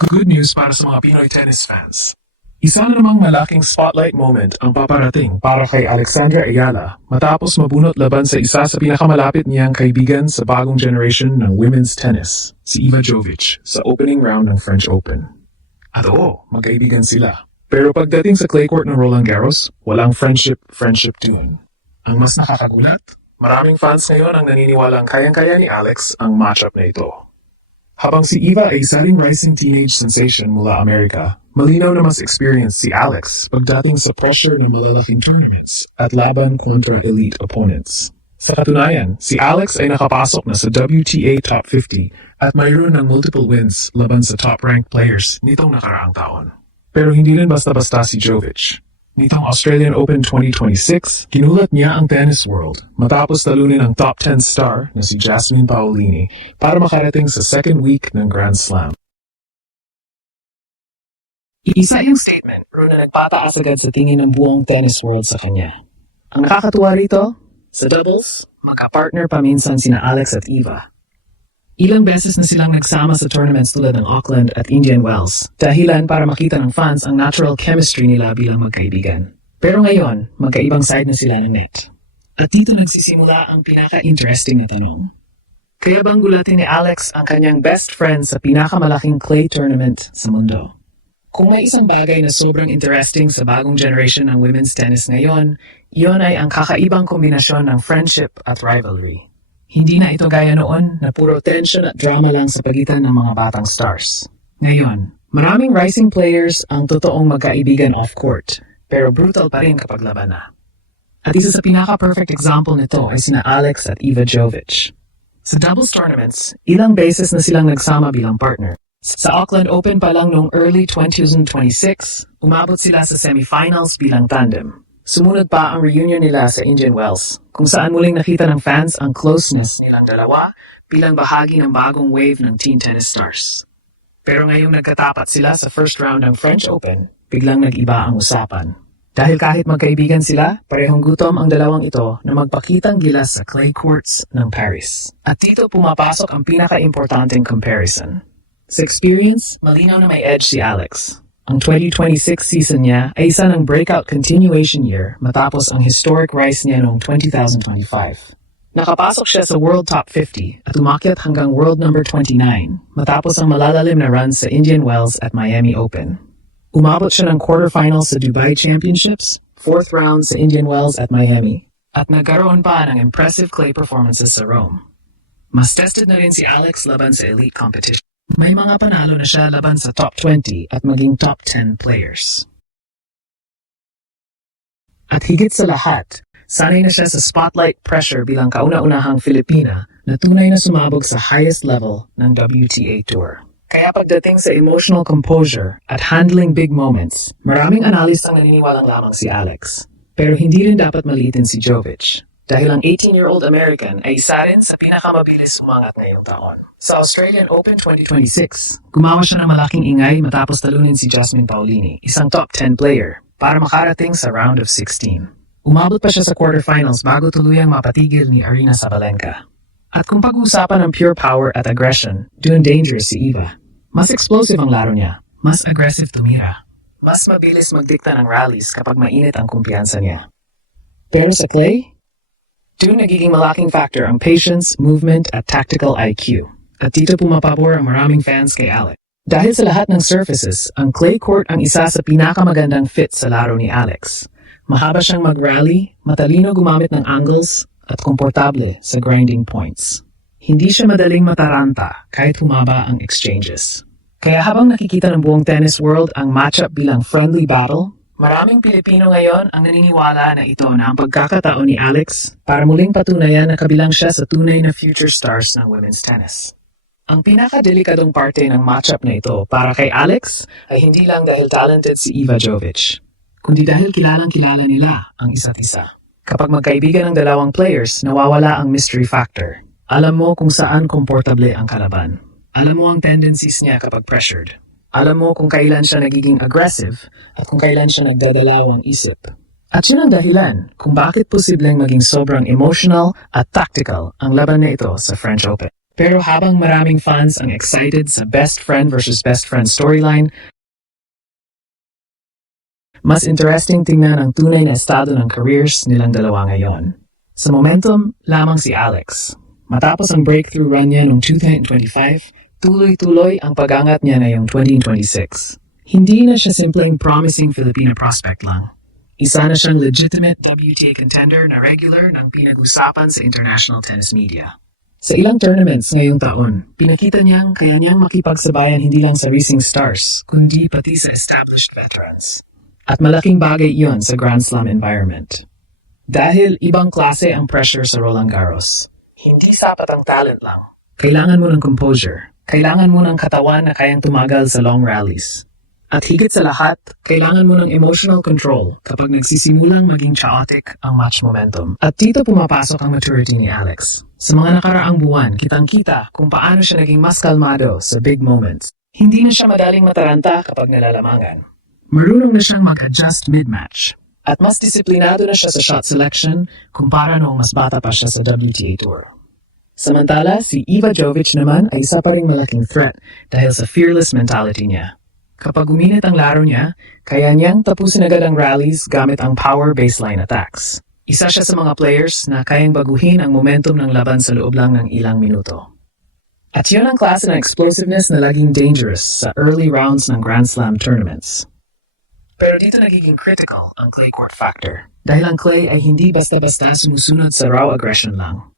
Good news para sa mga Pinoy tennis fans. Isa na namang malaking spotlight moment ang paparating para kay Alexandra Ayala matapos mabunot laban sa isa sa pinakamalapit niyang kaibigan sa bagong generation ng women's tennis, si Eva Jovic, sa opening round ng French Open. At oo, magkaibigan sila. Pero pagdating sa clay court ng Roland Garros, walang friendship tune. Ang mas nakakagulat, maraming fans ngayon ang naniniwalang kayang-kaya ni Alex ang matchup na ito. Habang si Eva ay isa ring rising teenage sensation mula Amerika, malinaw na mas experienced si Alex pagdating sa pressure ng malalaking tournaments at laban kontra elite opponents. Sa katunayan, si Alex ay nakapasok na sa WTA Top 50 at mayroon ng multiple wins laban sa top-ranked players nitong nakaraang taon. Pero hindi rin basta-basta si Jovic. Nitong Australian Open 2026, kinulat niya ang tennis world matapos talunin ang top 10 star na si Jasmine Paolini para makarating sa second week ng Grand Slam. Isa yung statement na nagpataas agad sa tingin ng buong tennis world sa kanya. Ang nakakatuwa rito, sa doubles, magka-partner pa minsan sina Alex at Eva. Ilang beses na silang nagsama sa tournaments tulad ng Auckland at Indian Wells, dahilan para makita ng fans ang natural chemistry nila bilang magkaibigan. Pero ngayon, magkaibang side na sila ng net. At dito nagsisimula ang pinaka-interesting na tanong. Kaya bang gulatin ni Alex ang kanyang best friend sa pinakamalaking clay tournament sa mundo? Kung may isang bagay na sobrang interesting sa bagong generation ng women's tennis ngayon, iyon ay ang kakaibang kombinasyon ng friendship at rivalry. Hindi na ito gaya noon na puro tension at drama lang sa pagitan ng mga batang stars. Ngayon, maraming rising players ang totoong magkaibigan off-court, pero brutal pa rin kapag laban na. At isa sa pinaka-perfect example nito ay sina Alex at Eva Jovic. Sa doubles tournaments, ilang beses na silang nagsama bilang partner. Sa Auckland Open pa lang noong early 2026, umabot sila sa semifinals bilang tandem. Sumunod pa ang reunion nila sa Indian Wells, kung saan muling nakita ng fans ang closeness nilang dalawa bilang bahagi ng bagong wave ng teen tennis stars. Pero ngayong nagkatapat sila sa first round ng French Open, biglang nag-iba ang usapan. Dahil kahit magkaibigan sila, parehong gutom ang dalawang ito na magpakitang gilas sa clay courts ng Paris. At dito pumapasok ang pinaka-importanting comparison. Sa experience, malinaw na may edge si Alex. Ang 2026 season niya ay isa ng breakout continuation year matapos ang historic rise niya noong 2025. Nakapasok siya sa World Top 50 at umakyat hanggang World number 29 matapos ang malalalim na run sa Indian Wells at Miami Open. Umabot siya ng quarterfinals sa Dubai Championships, fourth round sa Indian Wells at Miami, at nagkaroon pa ng impressive clay performances sa Rome. Mas tested na rin si Alex laban sa elite competition. May mga panalo na siya laban sa top 20 at maging top 10 players. At higit sa lahat, sanay na siya sa spotlight pressure bilang kauna-unahang Filipina na tunay na sumabog sa highest level ng WTA Tour. Kaya pagdating sa emotional composure at handling big moments, maraming analistang naniniwalang lamang si Alex. Pero hindi rin dapat maliitin si Jovic. Dahil ang 18-year-old American ay isa rin sa pinakamabilis umangat ngayong taon. Sa Australian Open 2026, gumawa siya ng malaking ingay matapos talunin si Jasmine Paolini, isang top 10 player, para makarating sa round of 16. Umabot pa siya sa quarterfinals bago tuluyang mapatigil ni Aryna Sabalenka. At kung pag-uusapan ng pure power at aggression, doon dangerous si Eva. Mas explosive ang laro niya, mas aggressive tumira. Mas mabilis magdikta ng rallies kapag mainit ang kumpiyansa niya. Pero sa clay, doon nagiging malaking factor ang patience, movement at tactical IQ. At dito pumapabor ang maraming fans kay Alex. Dahil sa lahat ng surfaces, ang clay court ang isa sa pinakamagandang fit sa laro ni Alex. Mahaba siyang mag-rally, matalino gumamit ng angles, at komportable sa grinding points. Hindi siya madaling mataranta kahit humaba ang exchanges. Kaya habang nakikita ng buong tennis world ang matchup bilang friendly battle, maraming Pilipino ngayon ang naniniwala na ito na ang pagkakataon ni Alex para muling patunayan na kabilang siya sa tunay na future stars ng women's tennis. Ang pinakadelikadong parte ng matchup na ito para kay Alex ay hindi lang dahil talented si Eva Jovic, kundi dahil kilalang-kilala nila ang isa't isa. Kapag magkaibigan ng dalawang players, nawawala ang mystery factor. Alam mo kung saan komportable ang kalaban. Alam mo ang tendencies niya kapag pressured. Alam mo kung kailan siya nagiging aggressive at kung kailan siya nagdadalawang isip. At yun ang dahilan kung bakit posibleng maging sobrang emotional at tactical ang laban na ito sa French Open. Pero habang maraming fans ang excited sa best friend versus best friend storyline, mas interesting tingnan ang tunay na estado ng careers nilang dalawa ngayon. Sa momentum, lamang si Alex. Matapos ang breakthrough run niya noong 2025, tuloy-tuloy ang pag-angat niya ngayong 2026. Hindi na siya simpleng promising Filipina prospect lang. Isa na siyang legitimate WTA contender na regular ng pinag-usapan sa international tennis media. Sa ilang tournaments ngayong taon, pinakita niyang kaya niyang makipagsabayan hindi lang sa rising stars, kundi pati sa established veterans. At malaking bagay iyon sa Grand Slam environment. Dahil ibang klase ang pressure sa Roland Garros. Hindi sapat ang talent lang. Kailangan mo ng composure. Kailangan mo ng katawan na kayang tumagal sa long rallies. At higit sa lahat, kailangan mo ng emotional control kapag nagsisimulang maging chaotic ang match momentum. At dito pumapasok ang maturity ni Alex. Sa mga nakaraang buwan, kitang-kita kung paano siya naging mas kalmado sa big moments. Hindi na siya madaling mataranta kapag nalalamangan. Marunong na siyang mag-adjust mid-match. At mas disiplinado na siya sa shot selection kumpara noong mas bata pa siya sa WTA Tour. Samantala, si Iva Jovic naman ay isa pa ring malaking threat dahil sa fearless mentality niya. Kapag uminit ang laro niya, kaya niyang tapusin agad ang rallies gamit ang power baseline attacks. Isa siya sa mga players na kayang baguhin ang momentum ng laban sa loob lang ng ilang minuto. At yun ang klase ng explosiveness na laging dangerous sa early rounds ng Grand Slam tournaments. Pero dito nagiging critical ang clay court factor dahil ang clay ay hindi basta-basta sumusunod sa raw aggression lang.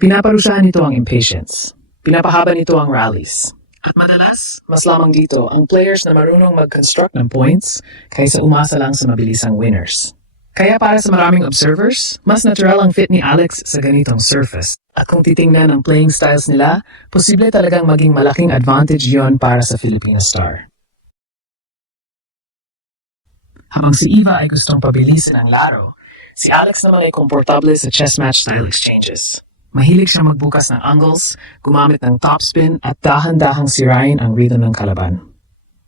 Pinaparusahan nito ang impatience. Pinapahaba nito ang rallies. At madalas, mas lamang dito ang players na marunong mag-construct ng points kaysa umasa lang sa mabilisang winners. Kaya para sa maraming observers, mas natural ang fit ni Alex sa ganitong surface. At kung titingnan ang playing styles nila, posible talagang maging malaking advantage yon para sa Filipina star. Habang si Iva ay gustong pabilisin ang laro, si Alex naman ay komportable sa chess match style exchanges. Mahilig siya magbukas ng angles, gumamit ng topspin at dahan-dahang sirain ang rhythm ng kalaban.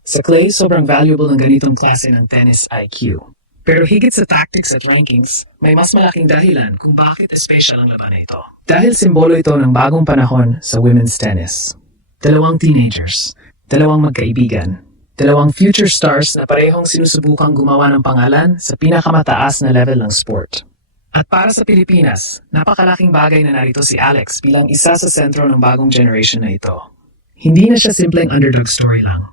Sa clay, sobrang valuable ng ganitong klase ng tennis IQ. Pero higit sa tactics at rankings, may mas malaking dahilan kung bakit special ang laban na ito. Dahil simbolo ito ng bagong panahon sa women's tennis. Dalawang teenagers, dalawang magkaibigan, dalawang future stars na parehong sinusubukang gumawa ng pangalan sa pinakamataas na level ng sport. At para sa Pilipinas, napakalaking bagay na narito si Alex bilang isa sa sentro ng bagong generation na ito. Hindi na siya simpleng underdog story lang.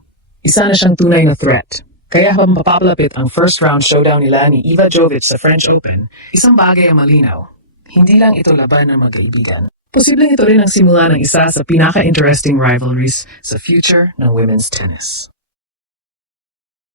Isa na siyang tunay na threat. Kaya habang mapapalapit ang first round showdown nila ni Iva Jovic sa French Open, isang bagay ang malinaw. Hindi lang ito laban ng magkaibigan. Posibleng ito rin ang simula ng isa sa pinaka-interesting rivalries sa future ng women's tennis.